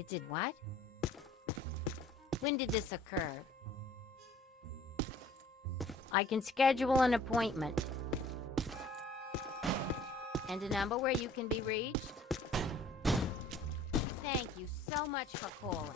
It did what? When did this occur? I can schedule an appointment. And a number where you can be reached? Thank you so much for calling.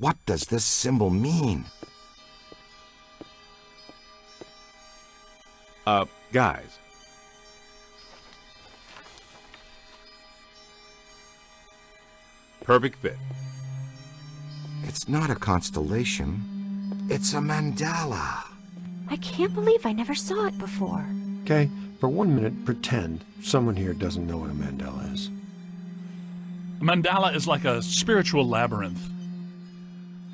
What does this symbol mean? Guys. Perfect fit. It's not a constellation. It's a mandala. I can't believe I never saw it before. Okay, for 1 minute, pretend someone here doesn't know what a mandala is. A mandala is like a spiritual labyrinth.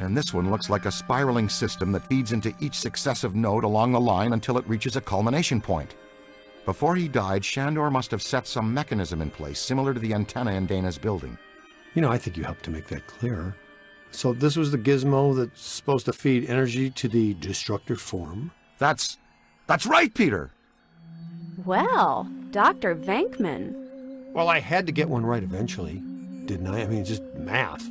And this one looks like a spiraling system that feeds into each successive node along the line until it reaches a culmination point. Before he died, Shandor must have set some mechanism in place, similar to the antenna in Dana's building. You know, I think you helped to make that clearer. So this was the gizmo that's supposed to feed energy to the destructor form? That's right, Peter! Well, Dr. Venkman. Well, I had to get one right eventually, didn't I? I mean, it's just math.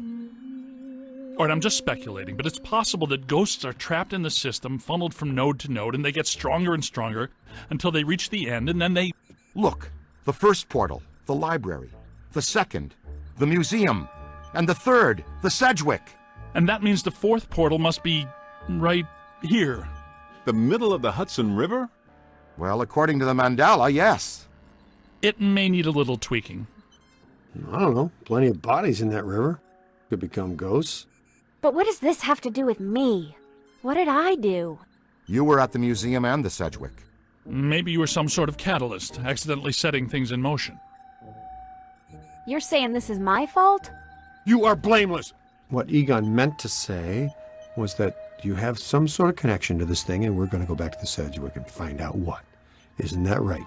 All right, I'm just speculating, but it's possible that ghosts are trapped in the system, funneled from node to node, and they get stronger and stronger until they reach the end, and then they... Look, the first portal, the library. The second, the museum. And the third, the Sedgwick. And that means the fourth portal must be right here. The middle of the Hudson River? Well, according to the mandala, yes. It may need a little tweaking. I don't know. Plenty of bodies in that river. Could become ghosts. But what does this have to do with me? What did I do? You were at the museum and the Sedgwick. Maybe you were some sort of catalyst, accidentally setting things in motion. You're saying this is my fault? You are blameless! What Egon meant to say was that you have some sort of connection to this thing, and we're going to go back to the Sedgwick and find out what. Isn't that right,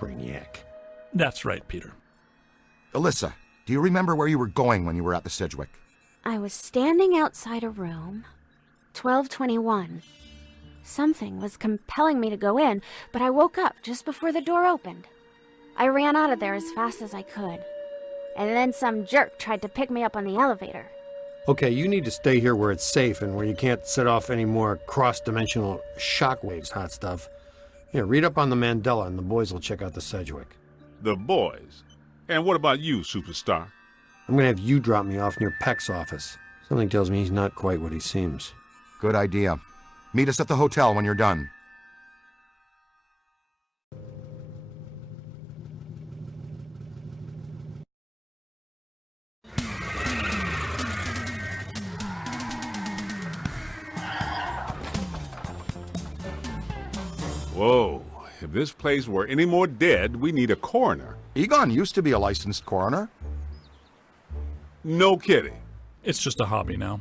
Brainiac? That's right, Peter. Alyssa, do you remember where you were going when you were at the Sedgwick? I was standing outside a room, 1221. Something was compelling me to go in, but I woke up just before the door opened. I ran out of there as fast as I could. And then some jerk tried to pick me up on the elevator. Okay, you need to stay here where it's safe and where you can't set off any more cross-dimensional shockwaves, hot stuff. Yeah, read up on the Mandela and the boys will check out the Sedgwick. The boys? And what about you, superstar? I'm gonna have you drop me off near Peck's office. Something tells me he's not quite what he seems. Good idea. Meet us at the hotel when you're done. Whoa, if this place were any more dead, we need a coroner. Egon used to be a licensed coroner. No kidding. It's just a hobby now.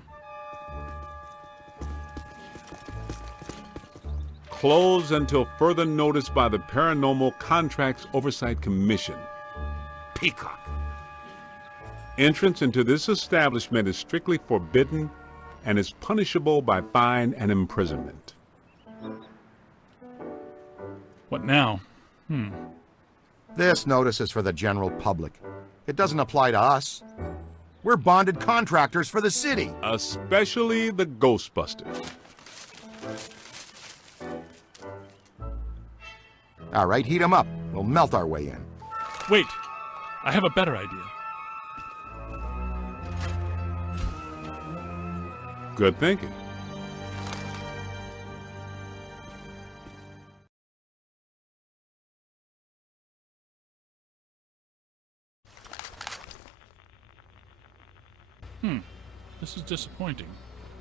Closed until further notice by the Paranormal Contracts Oversight Commission. Peacock. Entrance into this establishment is strictly forbidden and is punishable by fine and imprisonment. What now? This notice is for the general public. It doesn't apply to us. We're bonded contractors for the city. Especially the Ghostbusters. All right, heat 'em up. We'll melt our way in. Wait, I have a better idea. Good thinking. This is disappointing.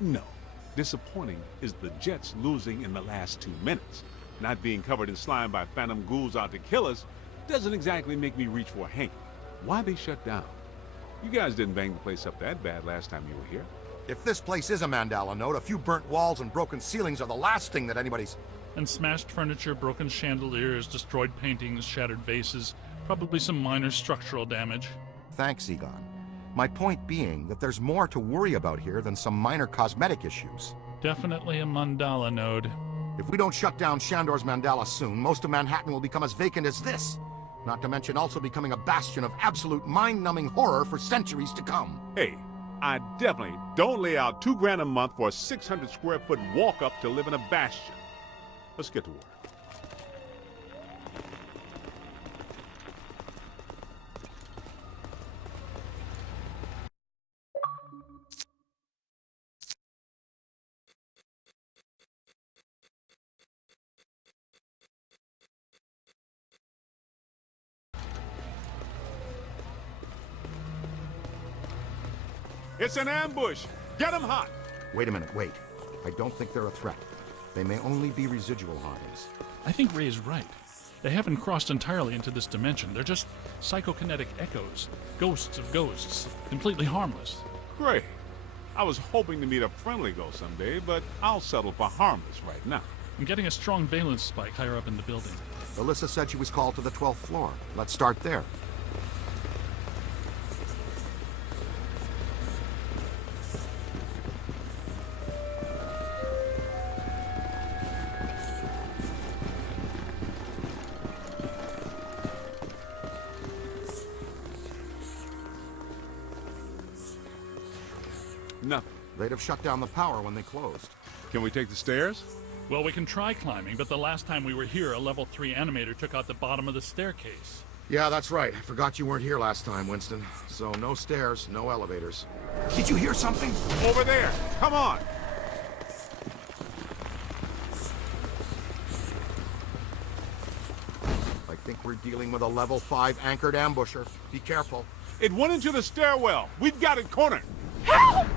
No. Disappointing is the Jets losing in the last 2 minutes. Not being covered in slime by phantom ghouls out to kill us doesn't exactly make me reach for a hanky. Why they shut down? You guys didn't bang the place up that bad last time you were here. If this place is a Mandala node, a few burnt walls and broken ceilings are the last thing that anybody's... And smashed furniture, broken chandeliers, destroyed paintings, shattered vases, probably some minor structural damage. Thanks, Egon. My point being that there's more to worry about here than some minor cosmetic issues. Definitely a mandala node. If we don't shut down Shandor's Mandala soon, most of Manhattan will become as vacant as this. Not to mention also becoming a bastion of absolute mind-numbing horror for centuries to come. Hey, I definitely don't lay out $2 grand a month for a 600 square foot walk-up to live in a bastion. Let's get to work. It's an ambush! Get 'em hot! Wait a minute, wait. I don't think they're a threat. They may only be residual hauntings. I think Ray is right. They haven't crossed entirely into this dimension. They're just psychokinetic echoes, ghosts of ghosts, completely harmless. Great. I was hoping to meet a friendly ghost someday, but I'll settle for harmless right now. I'm getting a strong valence spike higher up in the building. Alyssa said she was called to the 12th floor. Let's start there. Nothing. They'd have shut down the power when they closed. Can we take the stairs? Well, we can try climbing, but the last time we were here, a level 3 animator took out the bottom of the staircase. Yeah, that's right. I forgot you weren't here last time, Winston. So no stairs, no elevators. Did you hear something? Over there! Come on! I think we're dealing with a level 5 anchored ambusher. Be careful. It went into the stairwell. We've got it cornered. Help!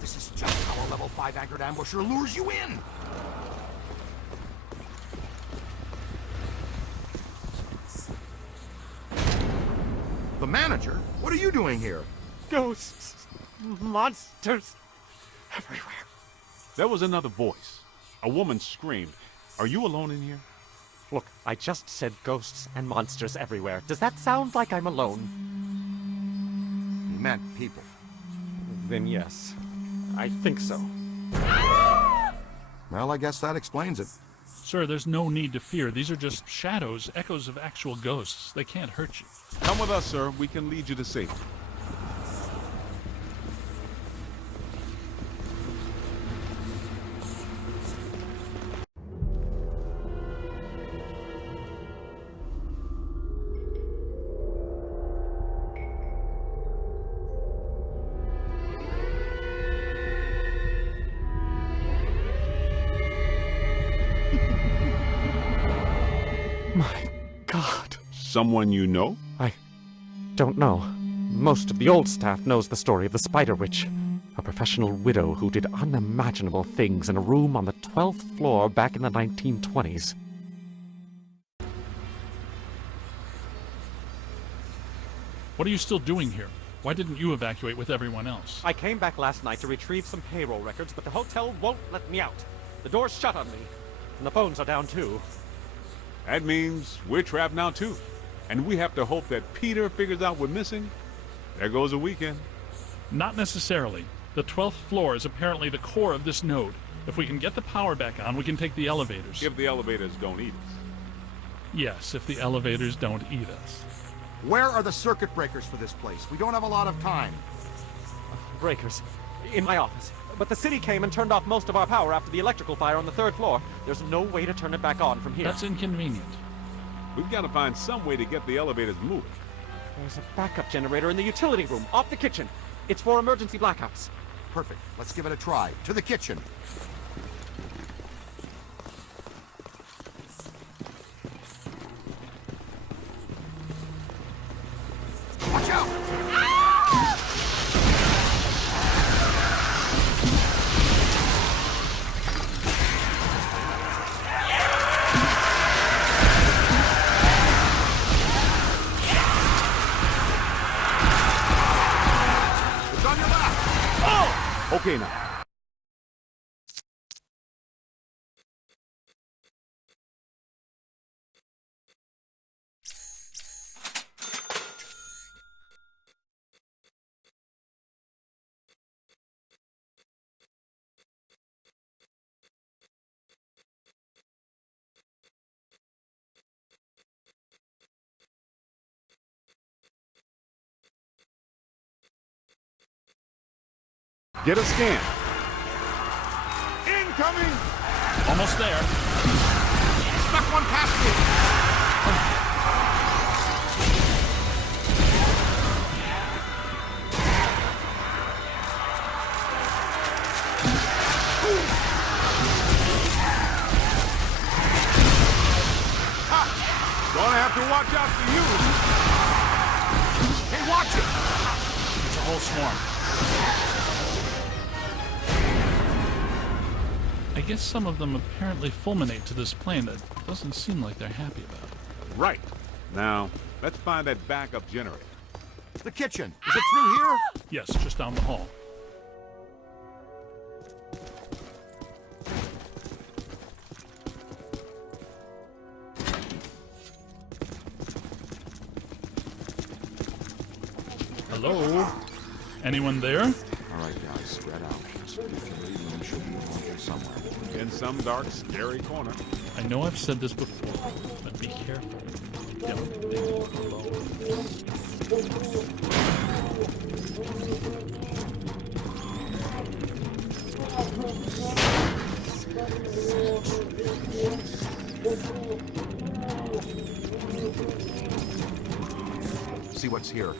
This is just how a level 5 anchored ambusher lures you in. The manager? What are you doing here? Ghosts, monsters, everywhere. There was another voice. A woman screamed. Are you alone in here? Look, I just said ghosts and monsters everywhere. Does that sound like I'm alone? He meant people. Then yes, I think so. Well, I guess that explains it. Sir, there's no need to fear. These are just shadows, echoes of actual ghosts. They can't hurt you. Come with us, sir. We can lead you to safety. My God. Someone you know? I don't know. Most of the old staff knows the story of the Spider Witch, a professional widow who did unimaginable things in a room on the 12th floor back in the 1920s. What are you still doing here? Why didn't you evacuate with everyone else? I came back last night to retrieve some payroll records, but the hotel won't let me out. The door's shut on me, and the phones are down too. That means we're trapped now, too. And we have to hope that Peter figures out we're missing. There goes a weekend. Not necessarily. The 12th floor is apparently the core of this node. If we can get the power back on, we can take the elevators. If the elevators don't eat us. Yes, if the elevators don't eat us. Where are the circuit breakers for this place? We don't have a lot of time. Breakers. In my office. But the city came and turned off most of our power after the electrical fire on the 3rd floor. There's no way to turn it back on from here. That's inconvenient. We've got to find some way to get the elevators moving. There's a backup generator in the utility room, off the kitchen. It's for emergency blackouts. Perfect. Let's give it a try. To the kitchen. Watch out! Okay now. Get a scan. Incoming! Almost there. Snuck one past me! Gonna have to watch out for you. Hey, watch it! It's a whole swarm. I guess some of them apparently fulminate to this plane. That doesn't seem like they're happy about it. Right. Now, let's find that backup generator. The kitchen. Is it through here? Yes, just down the hall. Hello? Anyone there? All right, guys, spread out. The room should be around here somewhere. In some dark, scary corner. I know I've said this before, but be careful. Don't leave it alone. See what's here.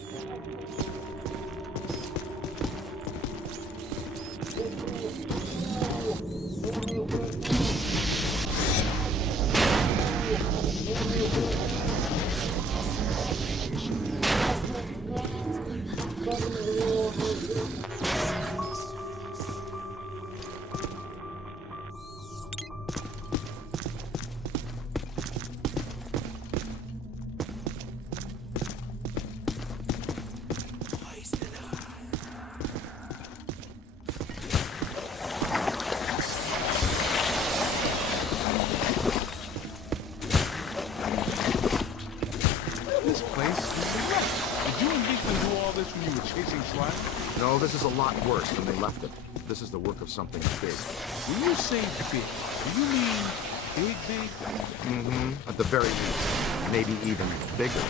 This place is a wreck. Did you and Beekman do all this when you were chasing slime? No, this is a lot worse than they left it. This is the work of something big. When you say big, do you mean big, big? Mm-hmm. At the very least. Maybe even bigger.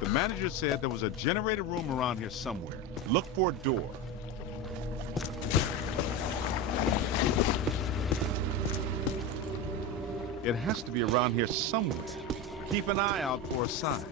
The manager said there was a generator room around here somewhere. Look for a door. It has to be around here somewhere. Keep an eye out for a sign.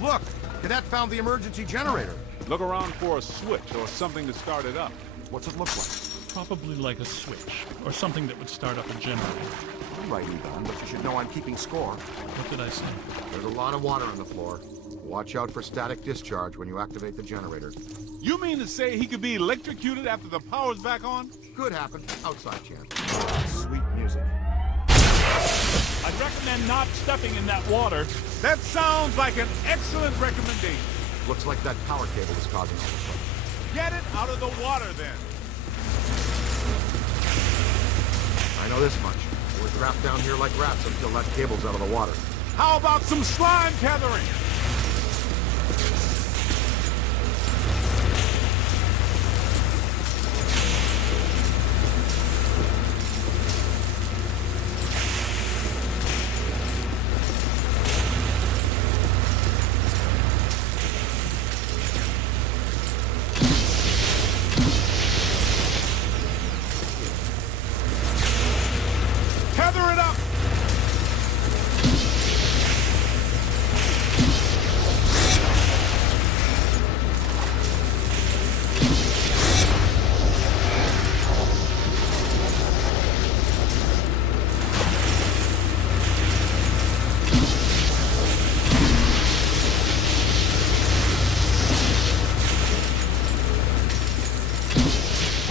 Look! Cadet found the emergency generator. Look around for a switch or something to start it up. What's it look like? Probably like a switch, or something that would start up a generator. I'm writing down, but you should know I'm keeping score. What did I say? There's a lot of water on the floor. Watch out for static discharge when you activate the generator. You mean to say he could be electrocuted after the power's back on? Could happen. Outside chance. Sweet music. I'd recommend not stepping in that water. That sounds like an excellent recommendation. Looks like that power cable is causing all the trouble. Get it out of the water then. I know this much. We're trapped down here like rats until that cable's out of the water. How about some slime tethering?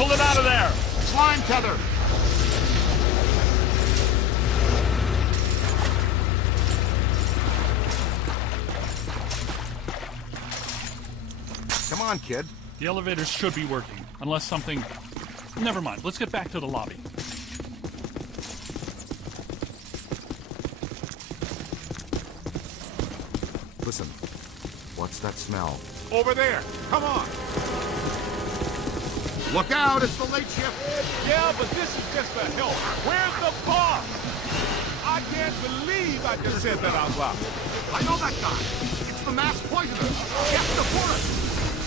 Pull it out of there! Slime tether! Come on, kid. The elevators should be working, unless something... Never mind, let's get back to the lobby. Listen, what's that smell? Over there! Come on! Look out, it's the late shift! Yeah, but this is just a help. Where's the boss? I can't believe I just said that out loud. I know that guy. It's the masked poisoner. Jeff the forest.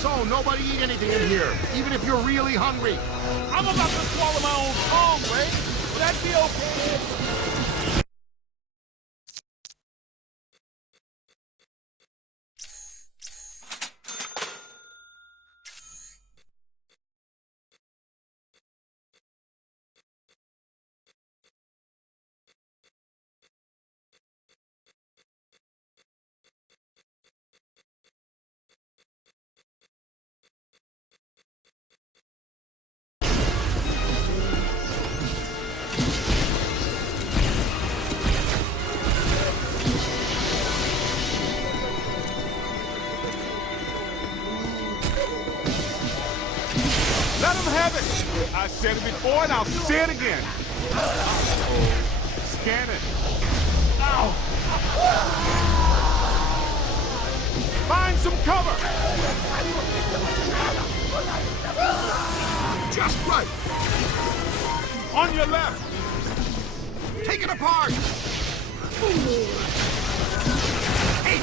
So, nobody eat anything in here, even if you're really hungry. I'm about to swallow my own tongue, Ray. Would that be okay? Let him have it! I said it before and I'll say it again. Scan it. Ow! Find some cover! Just right. On your left! Take it apart. Hey!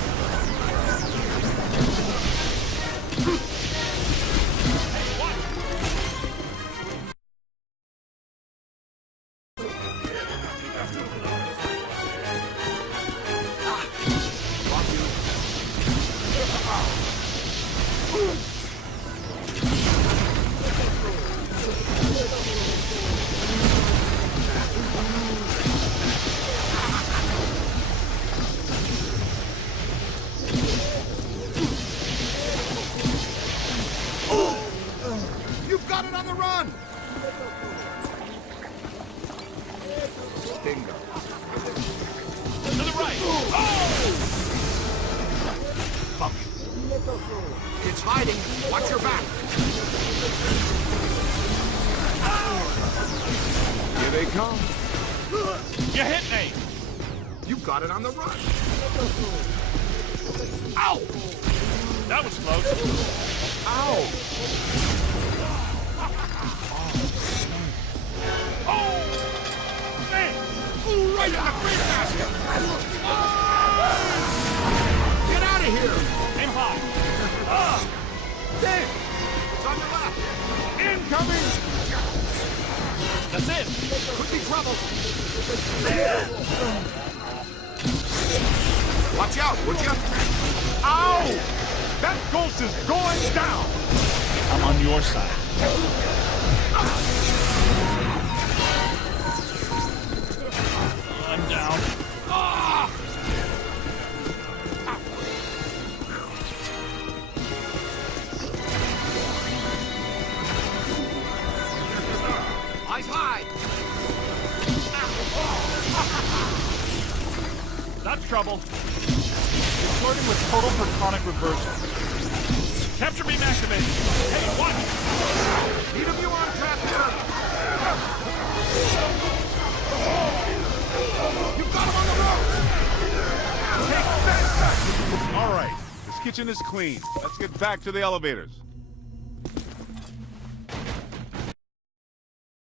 You've got it on the run! Bingo. To the right! Fuck it. It's hiding. Watch your back. Here they come. You hit me! You've got it on the run. Ow! That was close. Ow! Right in the green basket! Get out of here! Aim high. Dave! It's on your left! Incoming! That's it. Could be trouble! Watch out, would you? Ow! That ghost is going down! I'm on your side. I'm down. Eyes high! That's trouble. Flirting with total protonic reversal. Capture beam activated. Hey, watch! Need a view on trap here! You've got him on the ropes! Take that! All right, this kitchen is clean. Let's get back to the elevators.